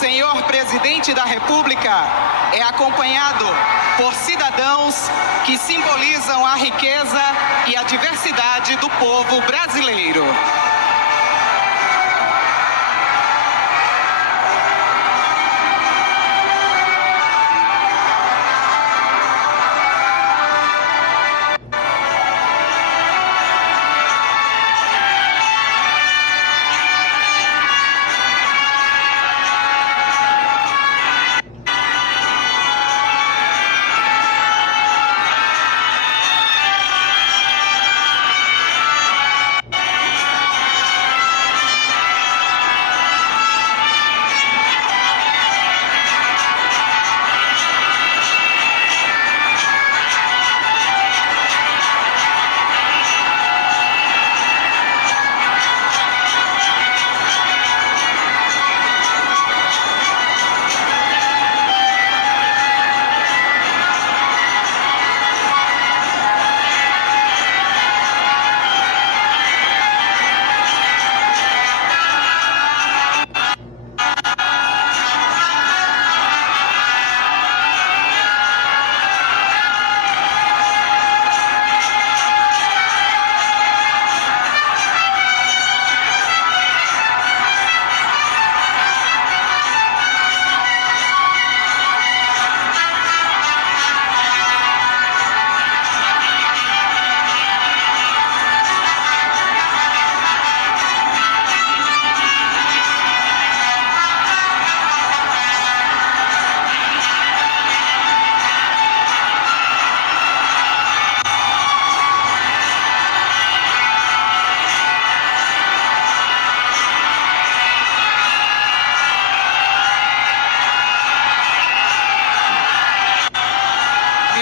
senhor presidente da República é acompanhado por cidadãos que simbolizam a riqueza e a diversidade do povo brasileiro.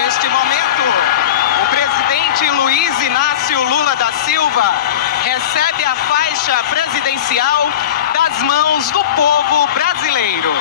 Neste momento, o presidente Luiz Inácio Lula da Silva recebe a faixa presidencial das mãos do povo brasileiro.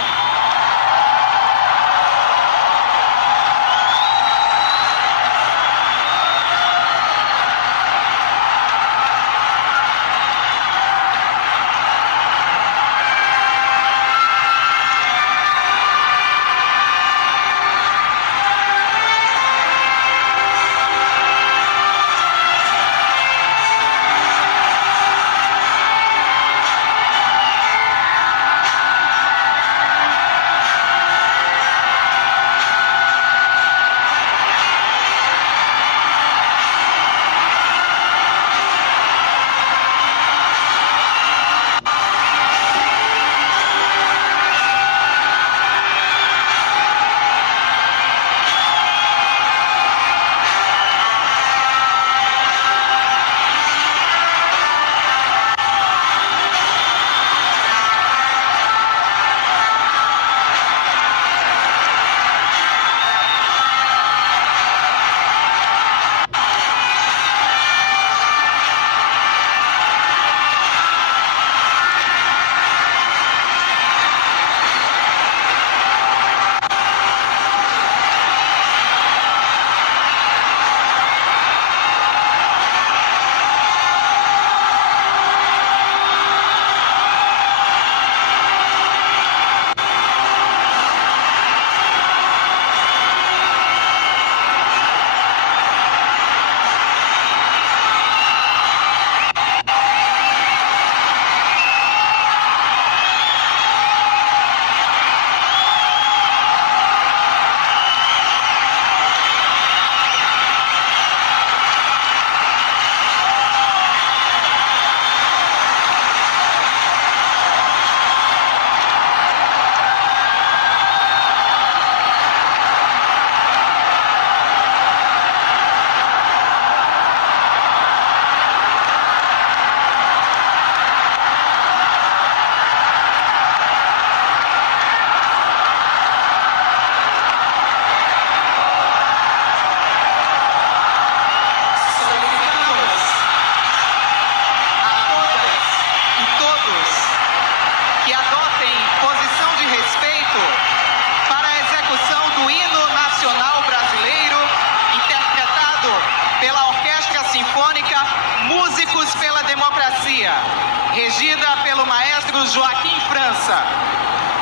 regida pelo maestro Joaquim França.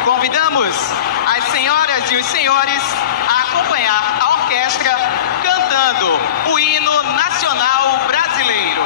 Convidamos as senhoras e os senhores a acompanhar a orquestra cantando o hino nacional brasileiro.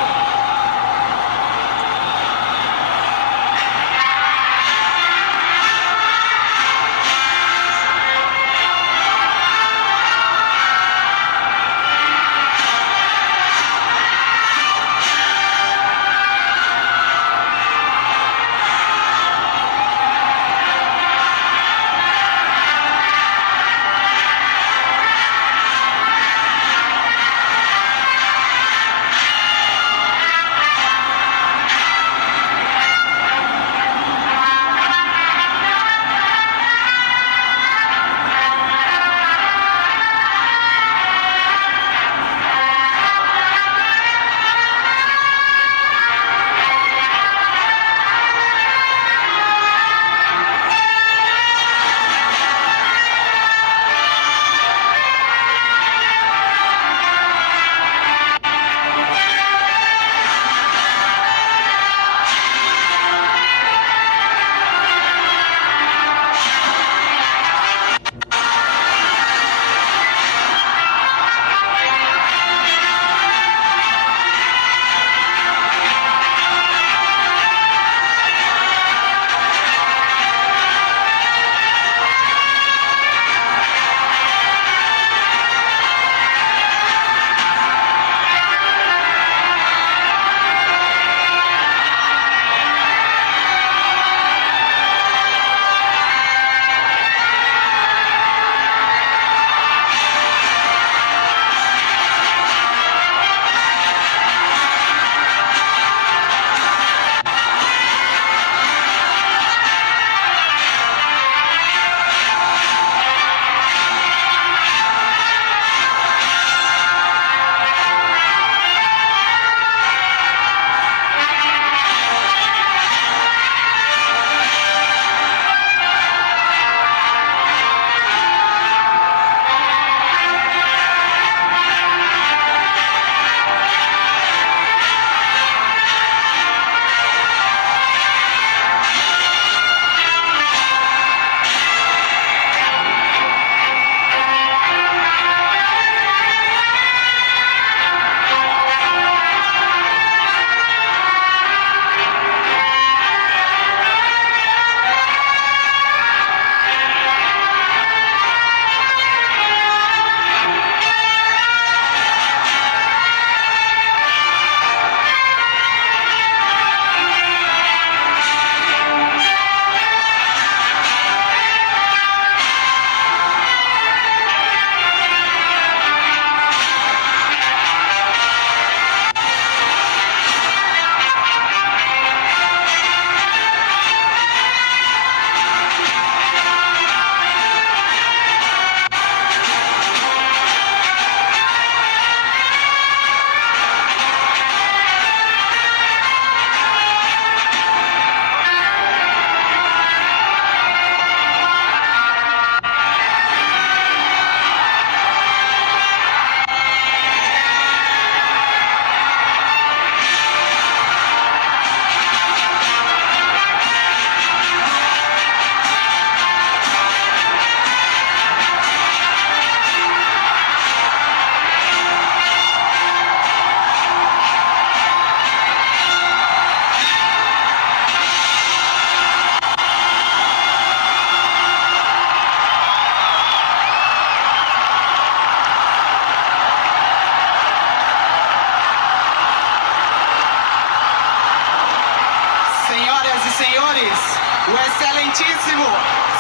o excelentíssimo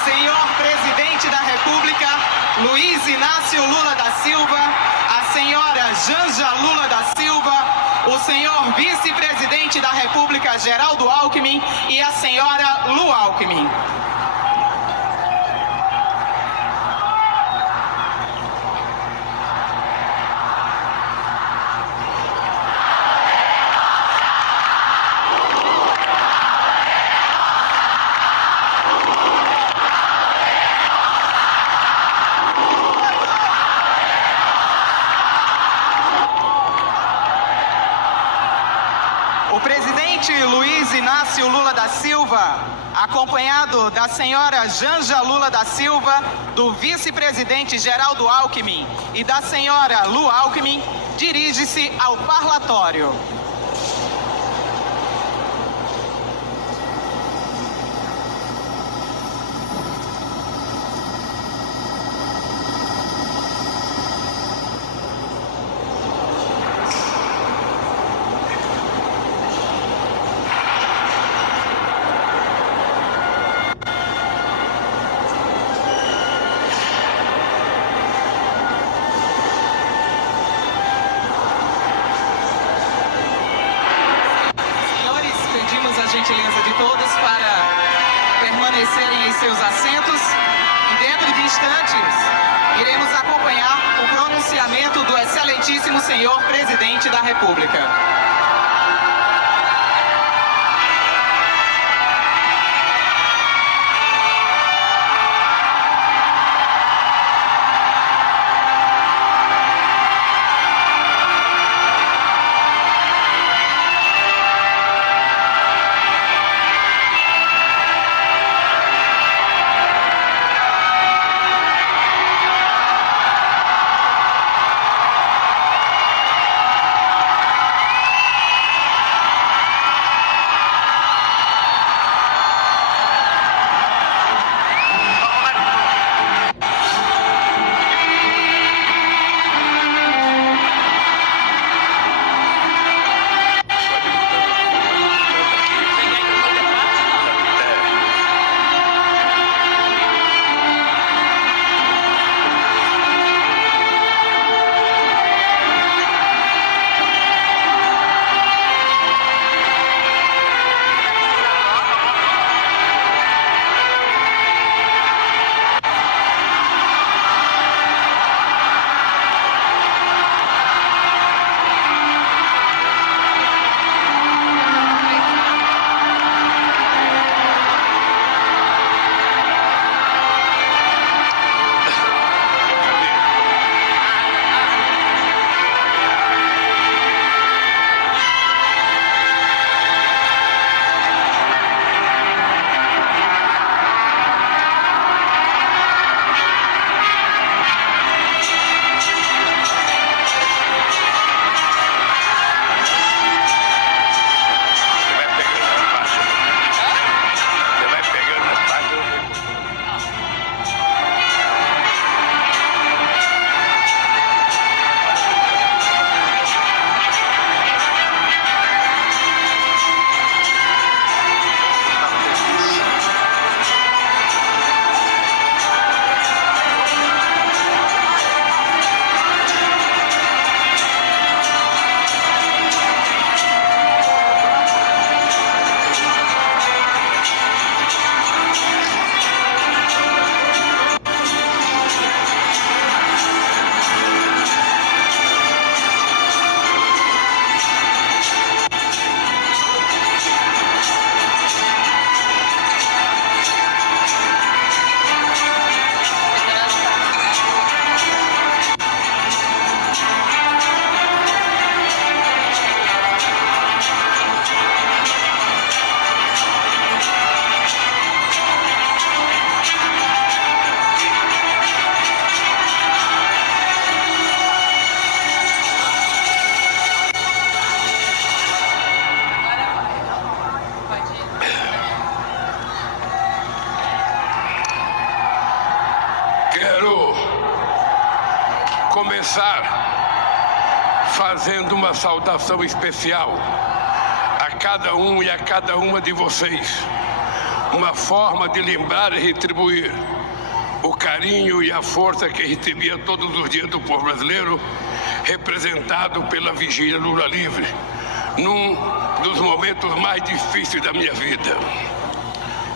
senhor presidente da República, Luiz Inácio Lula da Silva, a senhora Janja Lula da Silva, o senhor vice-presidente da República, Geraldo Alckmin, e a senhora Lu Alckmin. O presidente Luiz Inácio Lula da Silva acompanhado da senhora Janja Lula da Silva, do vice-presidente Geraldo Alckmin e da senhora Lu Alckmin, dirige-se ao parlatório. Gentileza de todos para permanecerem em seus assentos e dentro de instantes iremos acompanhar o pronunciamento do excelentíssimo senhor presidente da República. Começar fazendo uma saudação especial a cada um e a cada uma de vocês, uma forma de lembrar e retribuir o carinho e a força que recebia todos os dias do povo brasileiro, representado pela Vigília Lula Livre, num dos momentos mais difíceis da minha vida.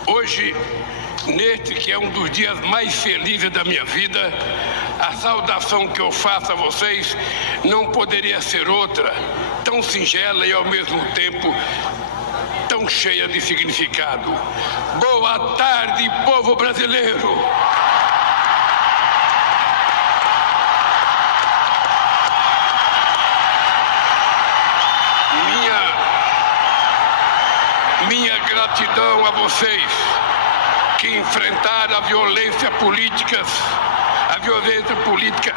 Hoje, neste que é um dos dias mais felizes da minha vida, a saudação que eu faço a vocês não poderia ser outra, tão singela e ao mesmo tempo tão cheia de significado. Boa tarde, povo brasileiro! Minha gratidão a vocês que enfrentaram a violência política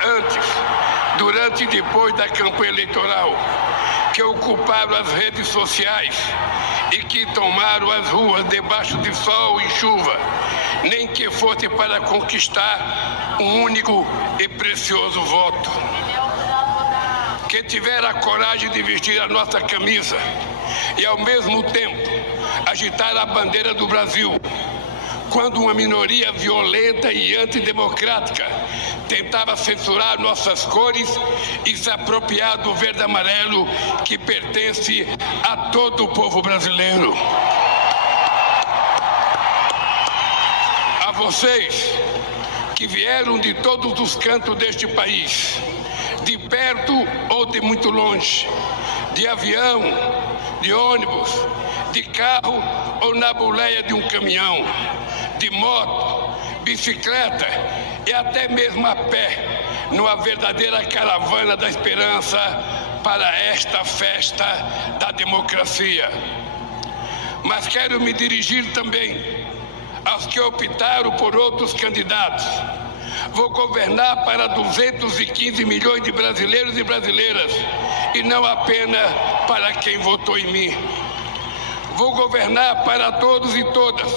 antes, durante e depois da campanha eleitoral, que ocuparam as redes sociais e que tomaram as ruas debaixo de sol e chuva, nem que fosse para conquistar um único e precioso voto. Que tiveram a coragem de vestir a nossa camisa e, ao mesmo tempo, agitar a bandeira do Brasil, quando uma minoria violenta e antidemocrática tentava censurar nossas cores e se apropriar do verde e amarelo que pertence a todo o povo brasileiro. A vocês que vieram de todos os cantos deste país, de perto ou de muito longe, de avião, de ônibus, de carro ou na boleia de um caminhão, de moto, bicicleta e até mesmo a pé, numa verdadeira caravana da esperança para esta festa da democracia. Mas quero me dirigir também aos que optaram por outros candidatos. Vou governar para 215 milhões de brasileiros e brasileiras e não apenas para quem votou em mim. Vou governar para todos e todas,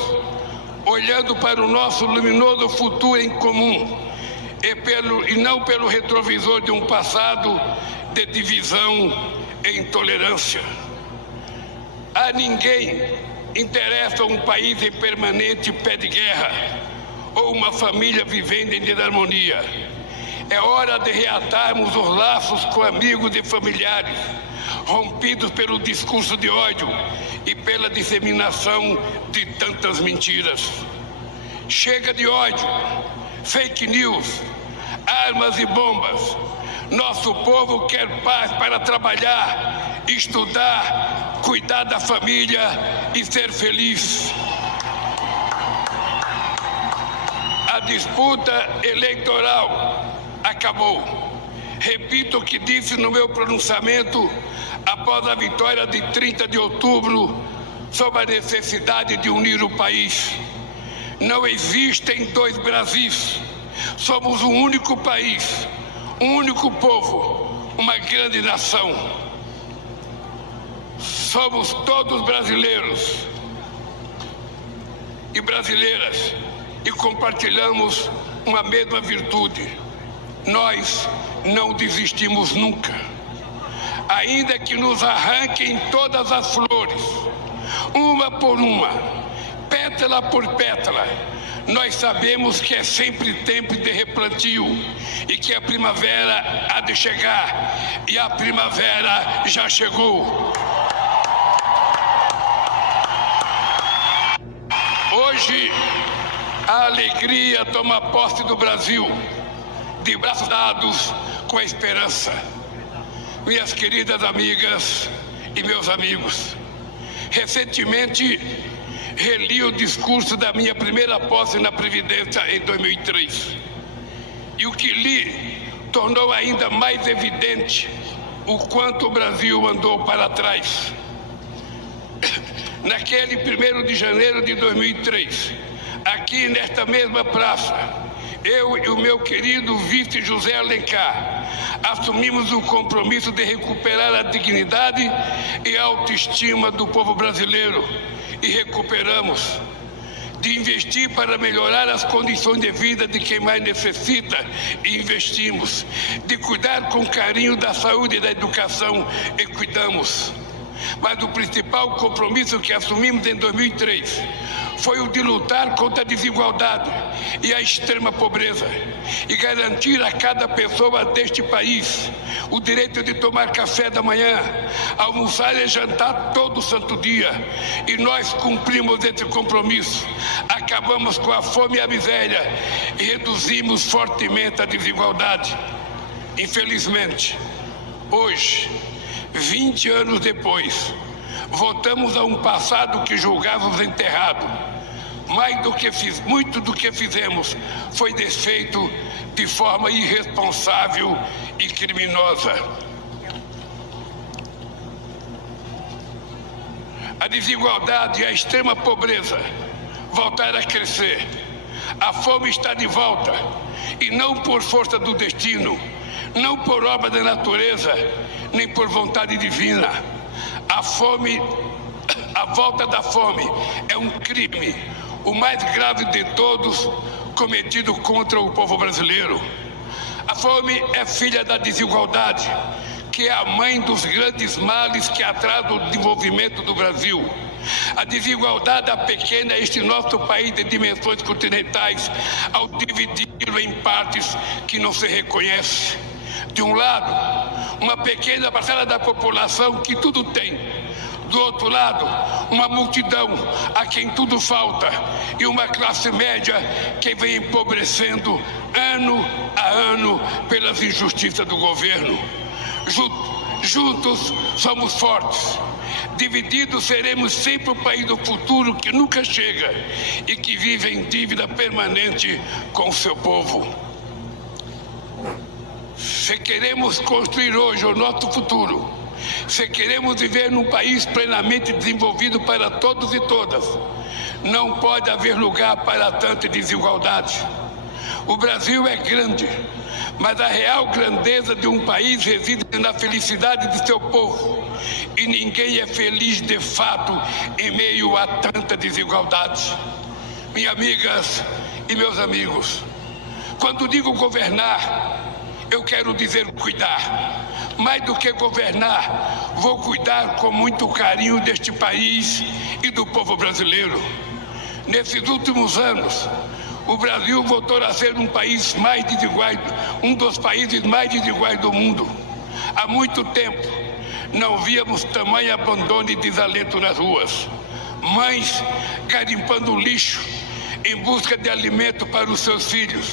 olhando para o nosso luminoso futuro em comum e não pelo retrovisor de um passado de divisão e intolerância. A ninguém interessa um país em permanente pé de guerra ou uma família vivendo em desarmonia. É hora de reatarmos os laços com amigos e familiares, rompidos pelo discurso de ódio e pela disseminação de tantas mentiras. Chega de ódio, fake news, armas e bombas. Nosso povo quer paz para trabalhar, estudar, cuidar da família e ser feliz. A disputa eleitoral acabou. Repito o que disse no meu pronunciamento após a vitória de 30 de outubro sobre a necessidade de unir o país. Não existem dois Brasis. Somos um único país, um único povo, uma grande nação. Somos todos brasileiros e brasileiras e compartilhamos uma mesma virtude. Nós não desistimos nunca. Ainda que nos arranquem todas as flores, uma por uma, pétala por pétala, nós sabemos que é sempre tempo de replantio e que a primavera há de chegar, e a primavera já chegou. Hoje, a alegria toma posse do Brasil, de braços dados com a esperança. Minhas queridas amigas e meus amigos, recentemente reli o discurso da minha primeira posse na Previdência em 2003. E o que li tornou ainda mais evidente o quanto o Brasil andou para trás. Naquele 1º de janeiro de 2003, aqui nesta mesma praça, eu e o meu querido vice José Alencar assumimos o compromisso de recuperar a dignidade e a autoestima do povo brasileiro, e recuperamos, de investir para melhorar as condições de vida de quem mais necessita, e investimos, de cuidar com carinho da saúde e da educação, e cuidamos. Mas o principal compromisso que assumimos em 2003 foi o de lutar contra a desigualdade e a extrema pobreza e garantir a cada pessoa deste país o direito de tomar café da manhã, almoçar e jantar todo santo dia. E nós cumprimos esse compromisso. Acabamos com a fome e a miséria e reduzimos fortemente a desigualdade. Infelizmente, hoje, 20 anos depois, voltamos a um passado que julgávamos enterrado. Muito do que fizemos foi desfeito de forma irresponsável e criminosa. A desigualdade e a extrema pobreza voltaram a crescer. A fome está de volta, e não por força do destino, não por obra da natureza, nem por vontade divina. A volta da fome é um crime, o mais grave de todos, cometido contra o povo brasileiro. A fome é filha da desigualdade, que é a mãe dos grandes males que atrasam o desenvolvimento do Brasil. A desigualdade apequena este nosso país de dimensões continentais ao dividi-lo em partes que não se reconhece. De um lado, uma pequena parcela da população que tudo tem. Do outro lado, uma multidão a quem tudo falta e uma classe média que vem empobrecendo ano a ano pelas injustiças do governo. Juntos somos fortes. Divididos seremos sempre o país do futuro que nunca chega e que vive em dívida permanente com o seu povo. Se queremos construir hoje o nosso futuro, se queremos viver num país plenamente desenvolvido para todos e todas, não pode haver lugar para tanta desigualdade. O Brasil é grande, mas a real grandeza de um país reside na felicidade de seu povo. E ninguém é feliz de fato em meio a tanta desigualdade. Minhas amigas e meus amigos, quando digo governar, eu quero dizer cuidar. Mais do que governar, vou cuidar com muito carinho deste país e do povo brasileiro. Nesses últimos anos, o Brasil voltou a ser um país mais desigual, um dos países mais desiguais do mundo. Há muito tempo não víamos tamanho abandono e desalento nas ruas. Mães garimpando lixo em busca de alimento para os seus filhos.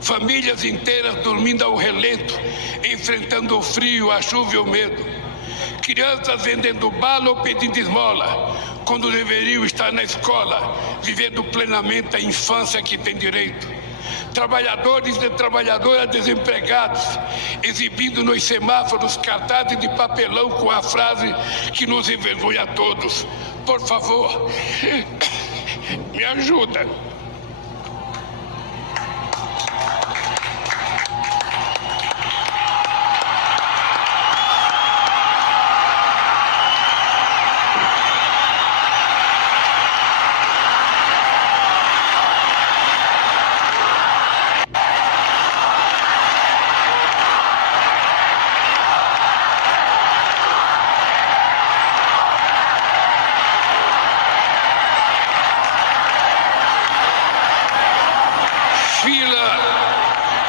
Famílias inteiras dormindo ao relento, enfrentando o frio, a chuva e o medo. Crianças vendendo bala ou pedindo esmola, quando deveriam estar na escola, vivendo plenamente a infância que tem direito. Trabalhadores e trabalhadoras desempregados, exibindo nos semáforos cartazes de papelão com a frase que nos envergonha a todos: por favor, me ajuda.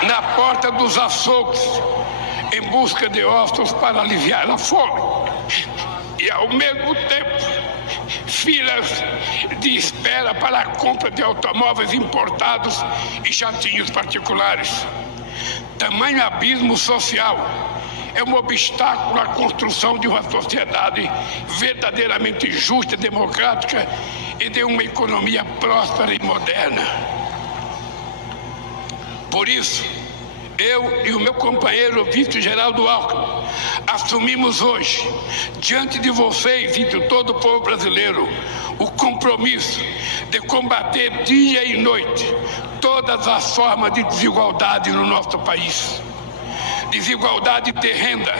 Na porta dos açougues, em busca de ossos para aliviar a fome. E, ao mesmo tempo, filas de espera para a compra de automóveis importados e jatinhos particulares. Tamanho abismo social é um obstáculo à construção de uma sociedade verdadeiramente justa e democrática e de uma economia próspera e moderna. Por isso, eu e o meu companheiro vice-geraldo Alckmin assumimos hoje, diante de vocês e de todo o povo brasileiro, o compromisso de combater dia e noite todas as formas de desigualdade no nosso país. Desigualdade de renda,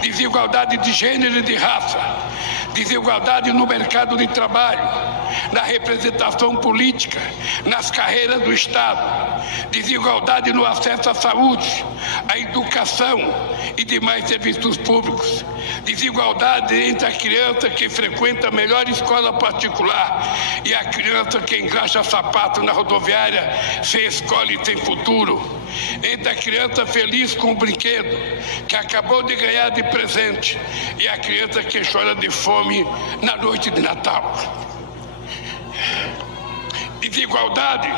desigualdade de gênero e de raça, desigualdade no mercado de trabalho, na representação política, nas carreiras do Estado, desigualdade no acesso à saúde, à educação e demais serviços públicos, desigualdade entre a criança que frequenta a melhor escola particular e a criança que engraxa sapato na rodoviária sem escola e sem futuro, entre a criança feliz com o brinquedo que acabou de ganhar de presente e a criança que chora de fome na noite de Natal. Desigualdade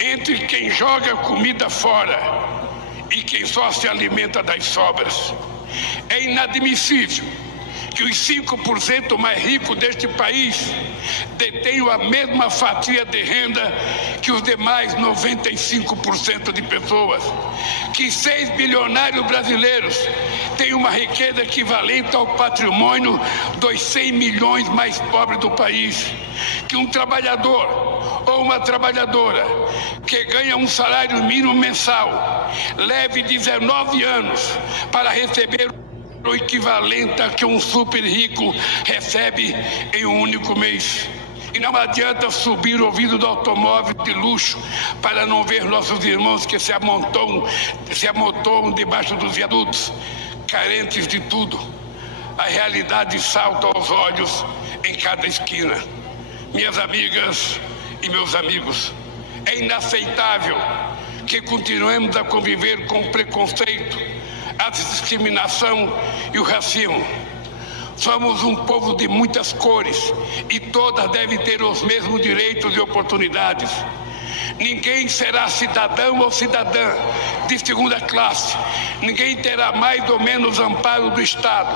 entre quem joga comida fora e quem só se alimenta das sobras. É inadmissível que os 5% mais ricos deste país detenham a mesma fatia de renda que os demais 95% de pessoas, que 6 bilionários brasileiros têm uma riqueza equivalente ao patrimônio dos 100 milhões mais pobres do país, que um trabalhador ou uma trabalhadora que ganha um salário mínimo mensal leve 19 anos para receber o equivalente a que um super rico recebe em um único mês. E não adianta subir o vidro do automóvel de luxo para não ver nossos irmãos que se amontoam debaixo dos viadutos, carentes de tudo. A realidade salta aos olhos em cada esquina. Minhas amigas e meus amigos, é inaceitável que continuemos a conviver com o preconceito, a discriminação e o racismo. Somos um povo de muitas cores e todas devem ter os mesmos direitos e oportunidades. Ninguém será cidadão ou cidadã de segunda classe. Ninguém terá mais ou menos amparo do Estado.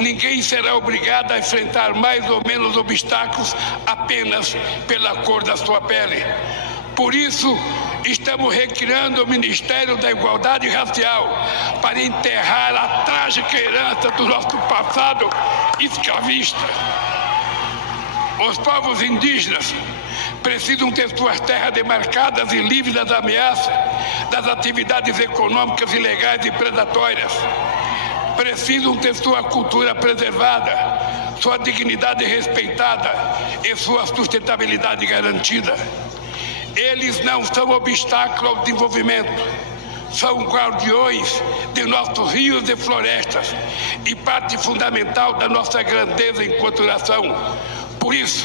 Ninguém será obrigado a enfrentar mais ou menos obstáculos apenas pela cor da sua pele. Por isso, estamos recriando o Ministério da Igualdade Racial para enterrar a trágica herança do nosso passado escravista. Os povos indígenas precisam ter suas terras demarcadas e livres das ameaças das atividades econômicas ilegais e predatórias. Precisam ter sua cultura preservada, sua dignidade respeitada e sua sustentabilidade garantida. Eles não são obstáculo ao desenvolvimento, são guardiões de nossos rios e florestas e parte fundamental da nossa grandeza enquanto nação. Por isso,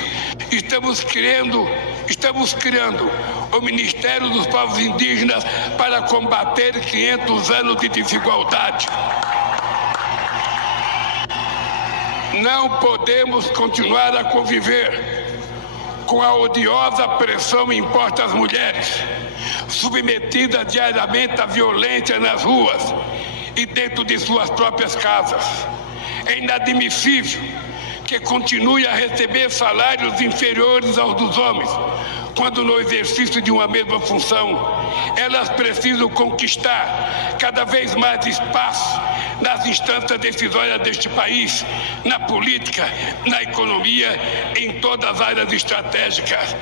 estamos criando o Ministério dos Povos Indígenas para combater 500 anos de desigualdade. Não podemos continuar a conviver com a odiosa pressão imposta às mulheres, submetidas diariamente à violência nas ruas e dentro de suas próprias casas. É inadmissível que continue a receber salários inferiores aos dos homens, quando no exercício de uma mesma função, elas precisam conquistar cada vez mais espaço nas instâncias decisórias deste país, na política, na economia, em todas as áreas estratégicas.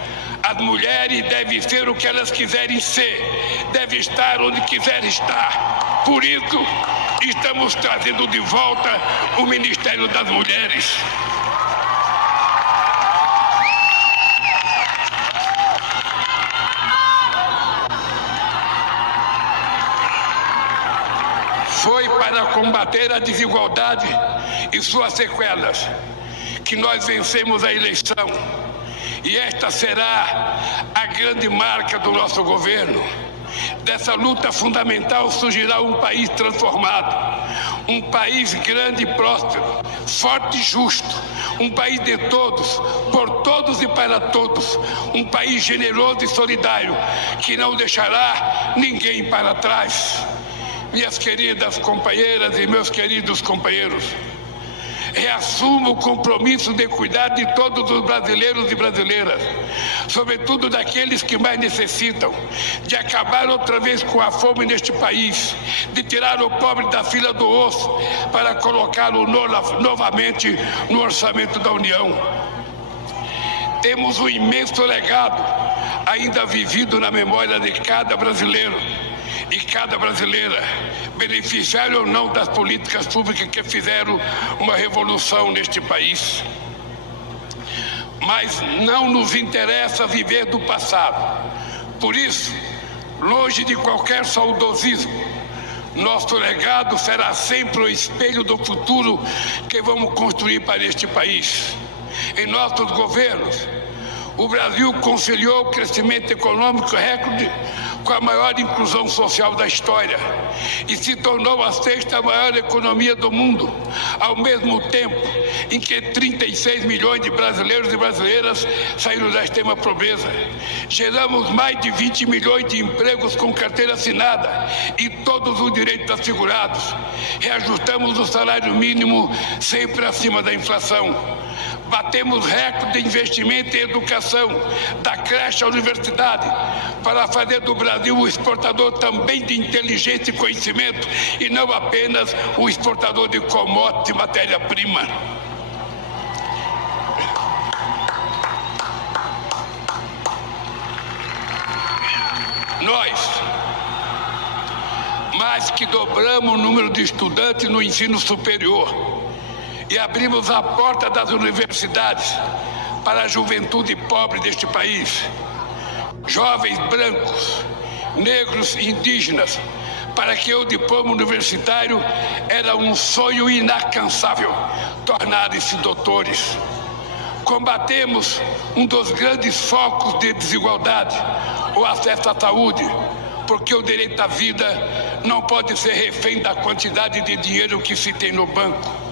As mulheres devem ser o que elas quiserem ser, devem estar onde quiserem estar. Por isso, estamos trazendo de volta o Ministério das Mulheres. Foi para combater a desigualdade e suas sequelas que nós vencemos a eleição. E esta será a grande marca do nosso governo. Dessa luta fundamental surgirá um país transformado, um país grande e próspero, forte e justo, um país de todos, por todos e para todos, um país generoso e solidário, que não deixará ninguém para trás. Minhas queridas companheiras e meus queridos companheiros, reassumo o compromisso de cuidar de todos os brasileiros e brasileiras, sobretudo daqueles que mais necessitam, de acabar outra vez com a fome neste país, de tirar o pobre da fila do osso para colocá-lo novamente no orçamento da União. Temos um imenso legado ainda vivido na memória de cada brasileiro e cada brasileira, beneficiário ou não das políticas públicas que fizeram uma revolução neste país. Mas não nos interessa viver do passado. Por isso, longe de qualquer saudosismo, nosso legado será sempre o espelho do futuro que vamos construir para este país. Em nossos governos, o Brasil conciliou o crescimento econômico recorde com a maior inclusão social da história e se tornou a 6ª maior economia do mundo, ao mesmo tempo em que 36 milhões de brasileiros e brasileiras saíram da extrema pobreza. Geramos mais de 20 milhões de empregos com carteira assinada e todos os direitos assegurados. Reajustamos o salário mínimo sempre acima da inflação. Batemos recorde de investimento em educação, da creche à universidade, para fazer do Brasil um exportador também de inteligência e conhecimento, e não apenas um exportador de commodities e matéria-prima. Nós, mais que dobramos o número de estudantes no ensino superior, e abrimos a porta das universidades para a juventude pobre deste país. Jovens brancos, negros e indígenas, para que o diploma universitário era um sonho inalcançável, tornarem-se doutores. Combatemos um dos grandes focos de desigualdade, o acesso à saúde, porque o direito à vida não pode ser refém da quantidade de dinheiro que se tem no banco.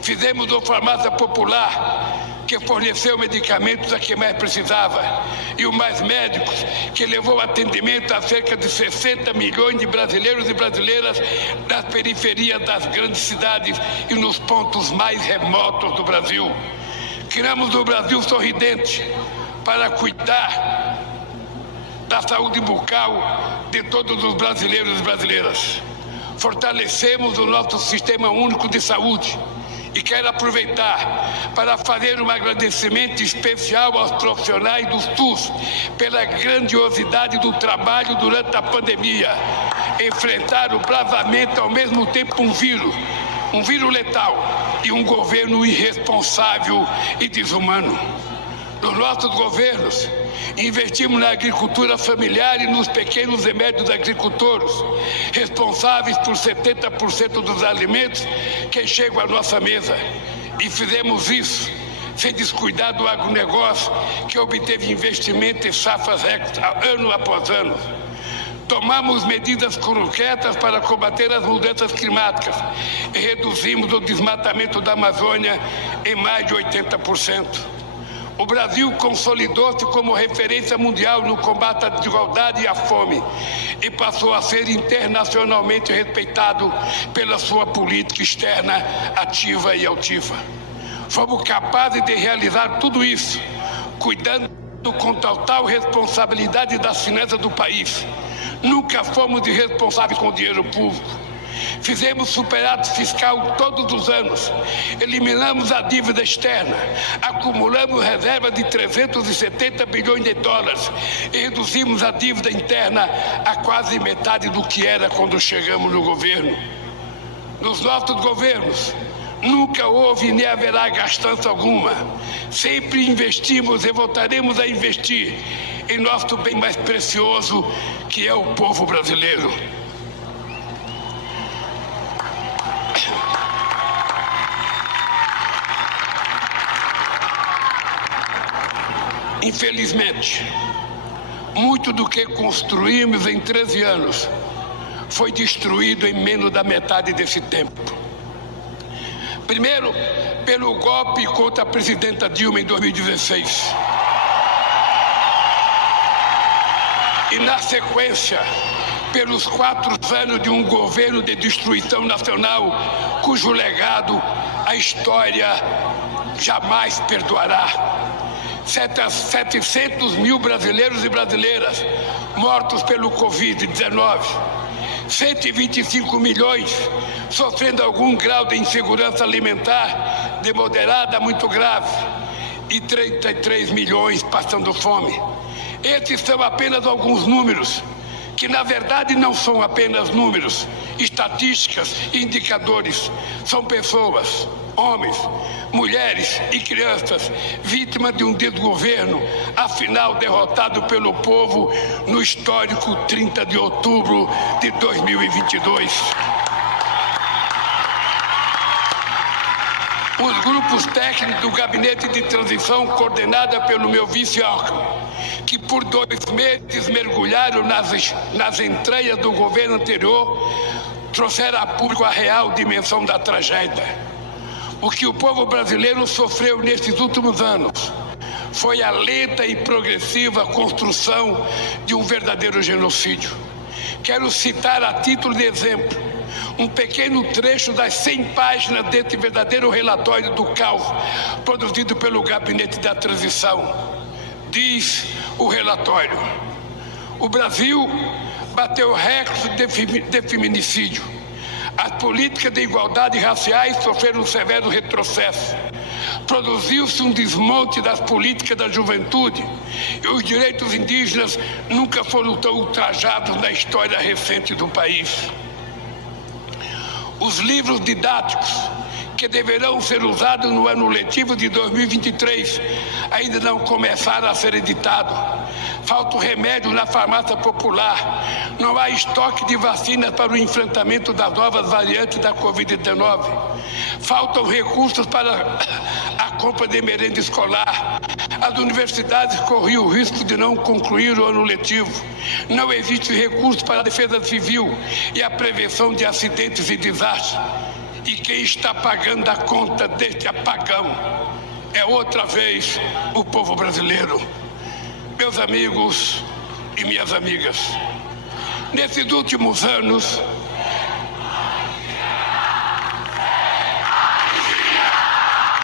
Fizemos uma farmácia popular que forneceu medicamentos a quem mais precisava, e o Mais Médicos, que levou atendimento a cerca de 60 milhões de brasileiros e brasileiras das periferias das grandes cidades e nos pontos mais remotos do Brasil. Criamos o Brasil Sorridente para cuidar da saúde bucal de todos os brasileiros e brasileiras. Fortalecemos o nosso Sistema Único de Saúde. E quero aproveitar para fazer um agradecimento especial aos profissionais do SUS pela grandiosidade do trabalho durante a pandemia. Enfrentaram bravamente ao mesmo tempo um vírus letal e um governo irresponsável e desumano. Nos nossos governos, investimos na agricultura familiar e nos pequenos e médios agricultores, responsáveis por 70% dos alimentos que chegam à nossa mesa. E fizemos isso sem descuidar do agronegócio, que obteve investimento em safras recordes ano após ano. Tomamos medidas concretas para combater as mudanças climáticas e reduzimos o desmatamento da Amazônia em mais de 80%. O Brasil consolidou-se como referência mundial no combate à desigualdade e à fome e passou a ser internacionalmente respeitado pela sua política externa ativa e altiva. Fomos capazes de realizar tudo isso, cuidando com total responsabilidade das finanças do país. Nunca fomos irresponsáveis com o dinheiro público. Fizemos superávit fiscal todos os anos, eliminamos a dívida externa, acumulamos reserva de 370 bilhões de dólares e reduzimos a dívida interna a quase metade do que era quando chegamos no governo. Nos nossos governos, nunca houve nem haverá gastança alguma. Sempre investimos e voltaremos a investir em nosso bem mais precioso, que é o povo brasileiro. Infelizmente, muito do que construímos em 13 anos foi destruído em menos da metade desse tempo. Primeiro, pelo golpe contra a presidenta Dilma em 2016. E, na sequência, pelos 4 anos de um governo de destruição nacional, cujo legado a história jamais perdoará. 700 mil brasileiros e brasileiras mortos pelo Covid-19, 125 milhões sofrendo algum grau de insegurança alimentar, de moderada a muito grave, e 33 milhões passando fome. Esses são apenas alguns números, que na verdade não são apenas números, estatísticas e indicadores. São pessoas, homens, mulheres e crianças, vítimas de um desgoverno, afinal derrotado pelo povo no histórico 30 de outubro de 2022. Os grupos técnicos do Gabinete de Transição, coordenada pelo meu vice Alckmin, que por 2 meses mergulharam nas entranhas do governo anterior, trouxeram a público a real dimensão da tragédia. O que o povo brasileiro sofreu nesses últimos anos foi a lenta e progressiva construção de um verdadeiro genocídio. Quero citar a título de exemplo um pequeno trecho das 100 páginas desse verdadeiro relatório do caos produzido pelo Gabinete da Transição. Diz o relatório: o Brasil bateu recorde de feminicídio. As políticas de igualdade raciais sofreram um severo retrocesso. Produziu-se um desmonte das políticas da juventude e os direitos indígenas nunca foram tão ultrajados na história recente do país. Os livros didáticos que deverão ser usados no ano letivo de 2023 ainda não começaram a ser editados. Falta o remédio na farmácia popular. Não há estoque de vacinas para o enfrentamento das novas variantes da Covid-19. Faltam recursos para a compra de merenda escolar. As universidades corriam o risco de não concluir o ano letivo. Não existe recurso para a defesa civil e a prevenção de acidentes e desastres. E quem está pagando a conta deste apagão é outra vez o povo brasileiro. Meus amigos e minhas amigas, nesses últimos anos,